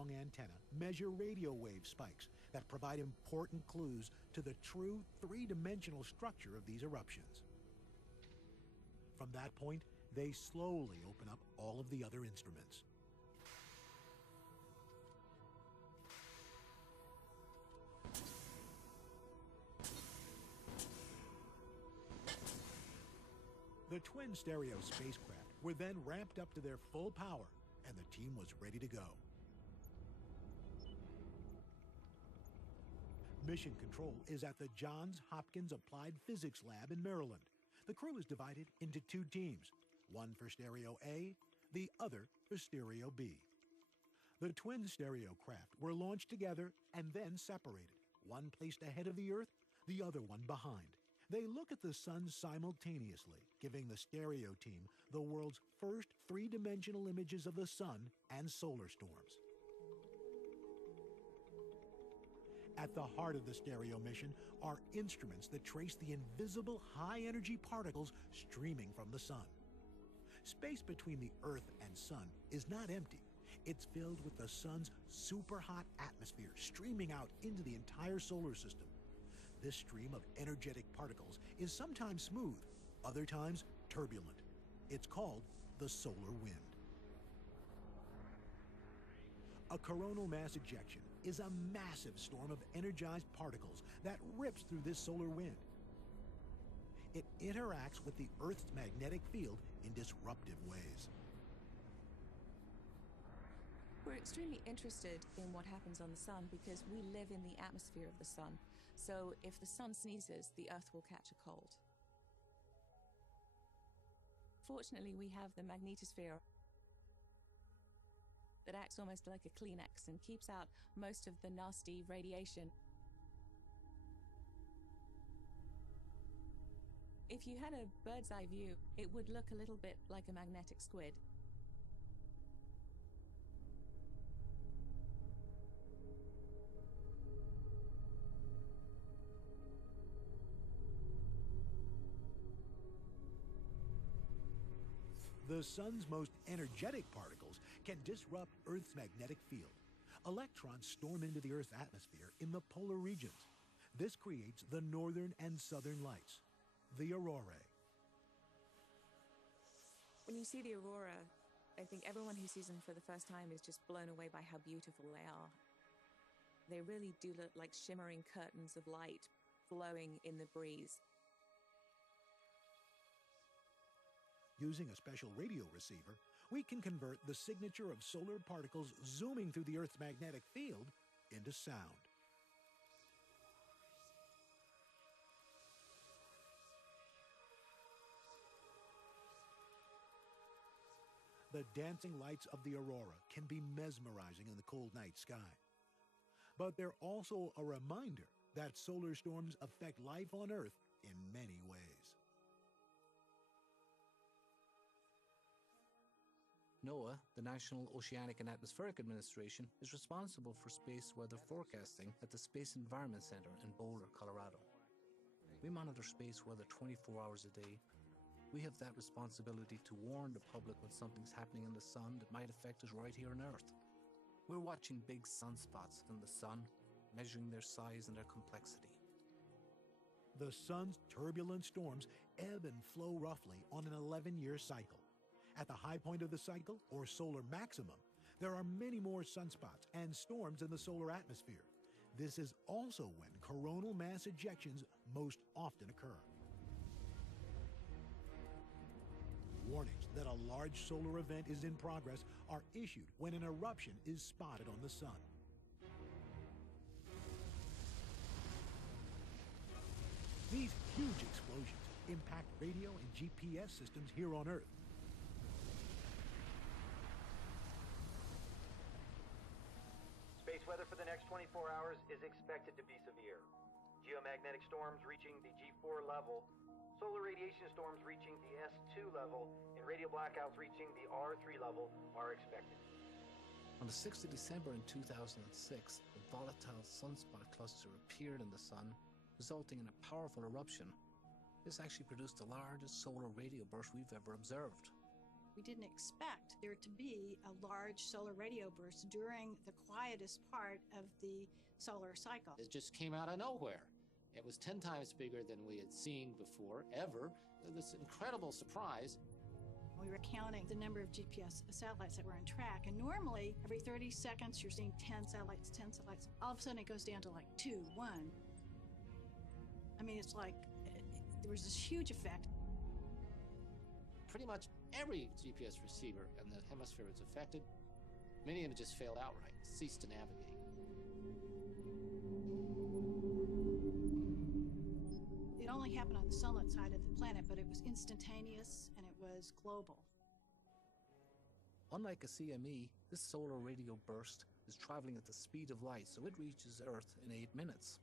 long antenna measure radio wave spikes that provide important clues to the true three-dimensional structure of these eruptions. From that point, they slowly open up all of the other instruments. The twin stereo spacecraft were then ramped up to their full power, and the team was ready to go. Mission control is at the Johns Hopkins Applied Physics Lab in Maryland. The crew is divided into two teams, one for Stereo A, the other for Stereo B. The twin stereo craft were launched together and then separated, one placed ahead of the Earth, the other one behind. They look at the sun simultaneously, giving the stereo team the world's first three-dimensional images of the sun and solar storms. At the heart of the stereo mission are instruments that trace the invisible high-energy particles streaming from the sun. Space between the Earth and sun is not empty. It's filled with the sun's super-hot atmosphere streaming out into the entire solar system. This stream of energetic particles is sometimes smooth, other times turbulent. It's called the solar wind. A coronal mass ejection is a massive storm of energized particles that rips through this solar wind. It interacts with the Earth's magnetic field in disruptive ways. We're extremely interested in what happens on the sun because we live in the atmosphere of the sun. So if the sun sneezes, the Earth will catch a cold. Fortunately, we have the magnetosphere that acts almost like a Kleenex and keeps out most of the nasty radiation. If you had a bird's eye view, it would look a little bit like a magnetic squid. The sun's most energetic particles can disrupt Earth's magnetic field. Electrons storm into the Earth's atmosphere in the polar regions. This creates the northern and southern lights, the aurorae. When you see the aurora, I think everyone who sees them for the first time is just blown away by how beautiful they are. They really do look like shimmering curtains of light flowing in the breeze. Using a special radio receiver, we can convert the signature of solar particles zooming through the Earth's magnetic field into sound. The dancing lights of the aurora can be mesmerizing in the cold night sky. But they're also a reminder that solar storms affect life on Earth in many ways. NOAA, the National Oceanic and Atmospheric Administration, is responsible for space weather forecasting at the Space Environment Center in Boulder, Colorado. We monitor space weather 24 hours a day. We have that responsibility to warn the public when something's happening in the sun that might affect us right here on Earth. We're watching big sunspots in the sun, measuring their size and their complexity. The sun's turbulent storms ebb and flow roughly on an 11-year cycle. At the high point of the cycle, or solar maximum, there are many more sunspots and storms in the solar atmosphere. This is also when coronal mass ejections most often occur. Warnings that a large solar event is in progress are issued when an eruption is spotted on the sun. These huge explosions impact radio and GPS systems here on Earth. Space weather for the next 24 hours is expected to be severe. Geomagnetic storms reaching the G4 level, solar radiation storms reaching the S2 level, and radio blackouts reaching the R3 level are expected. On the 6th of December in 2006, a volatile sunspot cluster appeared in the sun, resulting in a powerful eruption. This actually produced the largest solar radio burst we've ever observed. We didn't expect there to be a large solar radio burst during the quietest part of the solar cycle. It just came out of nowhere. It was 10 times bigger than we had seen before, ever. This incredible surprise. We were counting the number of GPS satellites that were on track, and normally every 30 seconds you're seeing 10 satellites, 10 satellites. All of a sudden it goes down to like 2, 1. I mean, it's like there was this huge effect. Pretty much every GPS receiver in the hemisphere was affected. Many of them just failed outright, ceased to navigate. It only happened on the sunlit side of the planet, but it was instantaneous and it was global. Unlike a CME, this solar radio burst is traveling at the speed of light, so it reaches Earth in 8 minutes.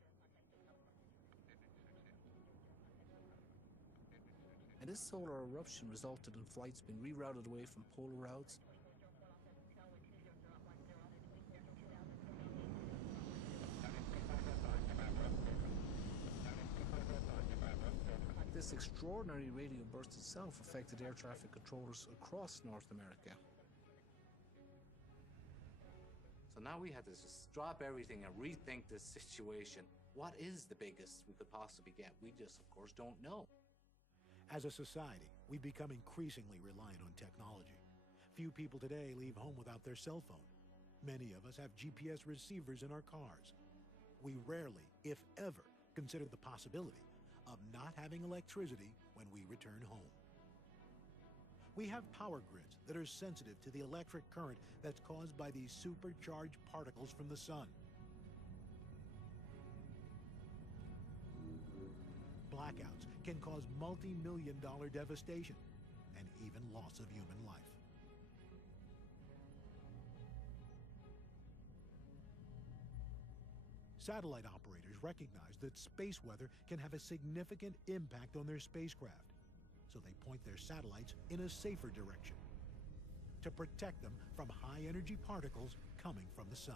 And this solar eruption resulted in flights being rerouted away from polar routes. This extraordinary radio burst itself affected air traffic controllers across North America. So now we had to just drop everything and rethink this situation. What is the biggest we could possibly get? We just, of course, don't know. As a society, we've become increasingly reliant on technology. Few people today leave home without their cell phone. Many of us have GPS receivers in our cars. We rarely, if ever, consider the possibility of not having electricity when we return home. We have power grids that are sensitive to the electric current that's caused by these supercharged particles from the sun. Blackouts can cause multi-million-dollar devastation and even loss of human life. Satellite operators recognize that space weather can have a significant impact on their spacecraft, so they point their satellites in a safer direction to protect them from high-energy particles coming from the sun.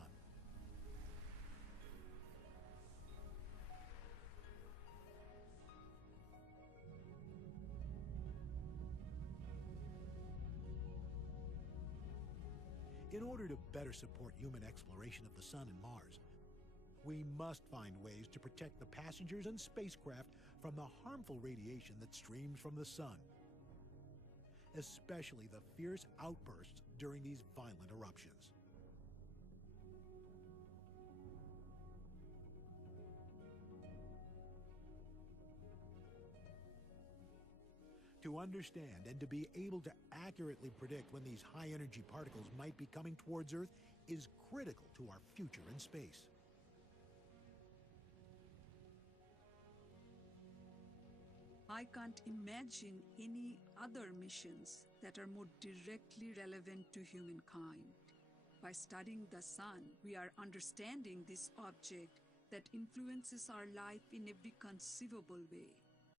In order to better support human exploration of the sun and Mars, we must find ways to protect the passengers and spacecraft from the harmful radiation that streams from the sun, especially the fierce outbursts during these violent eruptions. To understand and to be able to accurately predict when these high-energy particles might be coming towards Earth is critical to our future in space. I can't imagine any other missions that are more directly relevant to humankind. By studying the sun, we are understanding this object that influences our life in every conceivable way.